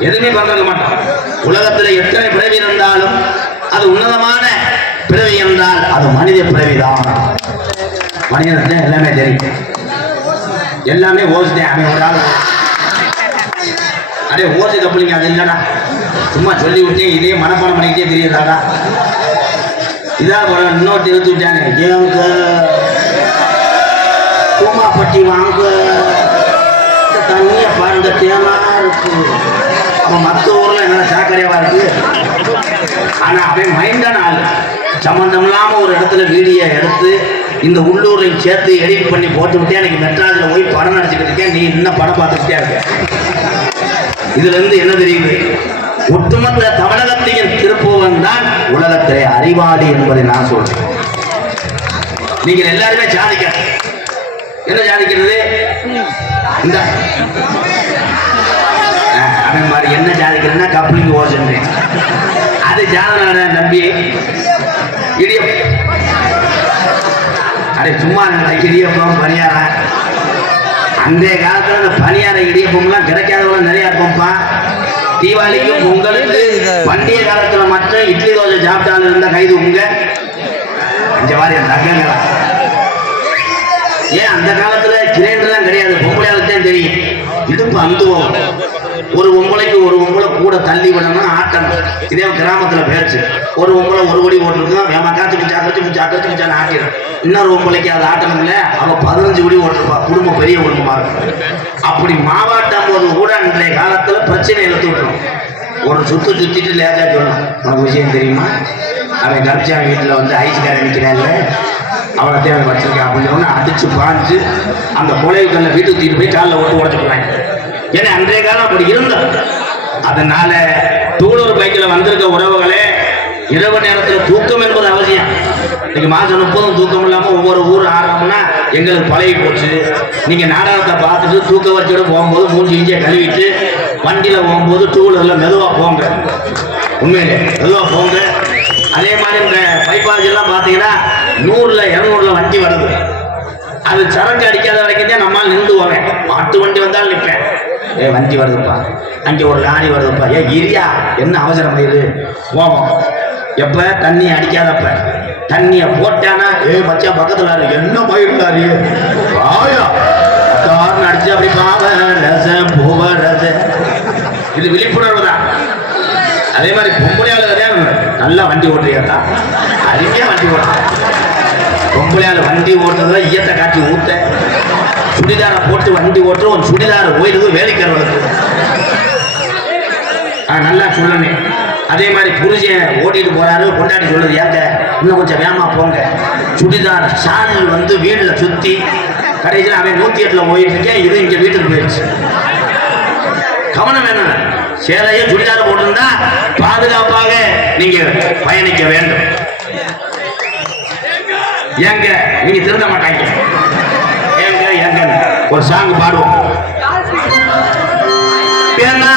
எதுவுமே பங்கெடுக்க மாட்டோம் உலகத்துல எத்தனை பிறவி இருந்தாலும் அது உன்னதமான பிறவி என்றால் அது மனித பிறவிதான். மனிதனுக்கு எல்லாமே தெரியும். எல்லாமே ஓசிட்டேன் அவன் ஒரு ஆள். அடே ஓசி தப்புலிங்க அது இல்லடா. சும்மா சொல்லி விட்டேன் இதே மனப்பாடம் பண்ணிக்கிட்டே தெரியுதாடா இதான் போல இன்னொரு இழுத்து விட்டாங்க ஏங்க பூமாப்பட்டி வாங்க. இந்த பாருங்க தேனா இருக்கு. அவன் மற்ற ஊர்ல என்ன சாக்கடையாவா இருக்கு? ஆனா அவன் மைண்டான ஆள் சம்பந்தம் இல்லாம ஒரு இடத்துல வீடியோ எடுத்து இந்த உள்ளூரையும் சேர்த்து எடிட் பண்ணி போட்டு விட்டே எனக்கு மெட்ராஸ்ல போய் படம் நடிச்சுக்கிட்டு இருக்கேன். நீ இன்னும் படம் பார்த்துக்கிட்டே இருக்க. இதுல இருந்து என்ன தெரியுது? ஒட்டுமொத்த தமிழகத்தையும் திருப்புவன் தான் உலகத்திலே அறிவாளி என்பதை நான் சொல்றேன். நீங்கள் எல்லாருமே சாதிக்க என்ன சாதிக்கிறது இந்த. அவன் மாதிரி என்ன சாதிக்கிறேன்னா கப்ளிங் ஓடுன்றேன் அது ஜாதன நம்பி. இடியம். அடே சும்மா இடியப்பம் பணியாரம் அந்த காலத்துல அந்த பணியார இடியப்பம்லாம் கிடைக்காதவங்க நிறைய இருப்போம்ப்பா தீபாவளிக்கு பொங்கலுக்கு பண்டிகை காலத்துல மட்டும் இட்லி தோசை சாப்பிட்டாலும் இருந்த கைது உங்க. அஞ்ச வாரி தங்கங்களா. ஏன் அந்த காலத்துல கிரைண்டர்லாம் கிடையாது? பொம்பளையாளுக்கு தெரியும். இடுப்பு அந்துவோம் ஒரு பொம்பளைக்கு ஒரு பொம்பளை கூட தள்ளி விடணும் ஆட்டம். இதே கிராமத்துல பேச்சு. ஒரு பொம்பளை ஒரு கொடி ஓட்டிருக்கோம் வேமா காத்து மிச்சா கத்து மிச்சா கத்து பிச்சான்னு ஆட்டிடும். இன்னொரு உங்களைக்கு அது ஆட்டணும் ஆட்டணும்ல அவ பதினஞ்சு கொடி ஓட்டிருப்பா குடும்பம் பெரிய குடும்பமா இருக்கும். அப்படி மாவாட்டம் போது கூட இன்றைய காலத்துல பிரச்சனை எடுத்து விட்டுரும். ஒரு சுத்து சுத்திட்டு லேட்டா சொல்லணும். உனக்கு விஷயம் தெரியுமா? அவன் கப்ஜா வீட்டில் வந்து ஐஸ் கடை அவளை தேவை வச்சிருக்கேன் அப்படின்னு சொன்னா அடிச்சு பாஞ்சு அந்த முளைவுக்கல்ல வீட்டுக்கு தூக்கிட்டு போய் காலில் ஓட்டு உடச்சுக்கிறாங்க ஏன்னா அன்றைய காலம் அப்படி இருந்தது. அதனால தூளூர் பைக்கில் வந்திருக்க உறவுகளே இரவு நேரத்தில் தூக்கம் என்பது அவசியம். இன்னைக்கு மாதம் முப்பதும் தூக்கம் இல்லாமல் ஒவ்வொரு ஊர் ஆரம்பம்னா எங்களுக்கு பழகி போச்சு. நீங்கள் நாடகத்தை பார்த்துட்டு தூக்க வச்சோட போகும்போது மூஞ்சி இஞ்சியை கழுவிட்டு வண்டியில் போகும்போது டூ வீலரில் மெதுவாக போங்க. உண்மையிலே மெதுவாக போங்க. அதே மாதிரி இந்த பைப்பாலஜிலாம் பார்த்தீங்கன்னா நூறுல இரநூறுல வண்டி வருது. அது சரக்கு அடிக்காத வரைக்கும் தான் நம்மால் நின்று போவேன். மாட்டு வண்டி வந்தாலும் நிற்பேன். ஏ வண்டி வருதுப்பா. அங்கே ஒரு லாரி வருதுப்பா. ஏ இரியா என்ன அவசரம் இது? போவோம். எப்போ? தண்ணி அடிக்காதப்ப. தண்ணியை போட்டானா ஏ மச்சா பக்கத்தில் என்ன போயிருக்காரு ஆயா காரணம் அடிச்சு அப்படி பாவ ரச பூவ ரச இது விழிப்புணர்வு தான். அதே மாதிரி பொம்பளையாளர் நல்லா வண்டி ஓட்டுறியாத்தா அதுக்கே வண்டி ஓட்டுறேன். பொம்பளையால் வண்டி ஓட்டுறதுல ஈயத்தை காட்டி ஊத்த. சுடிதாரை போட்டு வண்டி ஓட்டுற ஒரு சுடிதாரை ஓயிடுது வேலைக்கிறவனுக்கு ஆ நல்லா சொல்லணும் அதே மாதிரி புரிஜன் ஓட்டிட்டு போறாரு கொண்டாடி சொல்லுது ஏங்க இன்னும் கொஞ்சம் வேகமா போங்க. சுடிதார் சாணல் வந்து வீட்டில் சுத்தி கடைசியில் அவன் நூத்தி எட்டுல போயிட்டு இருக்கேன் இது இங்க வீட்டுக்கு போயிடுச்சு. கவனம் வேணும். சேலையை சுடிதார போட்டிருந்தா பாதுகாப்பு நீங்க பயணிக்க வேண்டும். ஏங்க நீங்க திருந்த மாட்டாங்க. ஏங்க ஏங்க. ஒரு சாங் பாடுவோம். ஏன்னா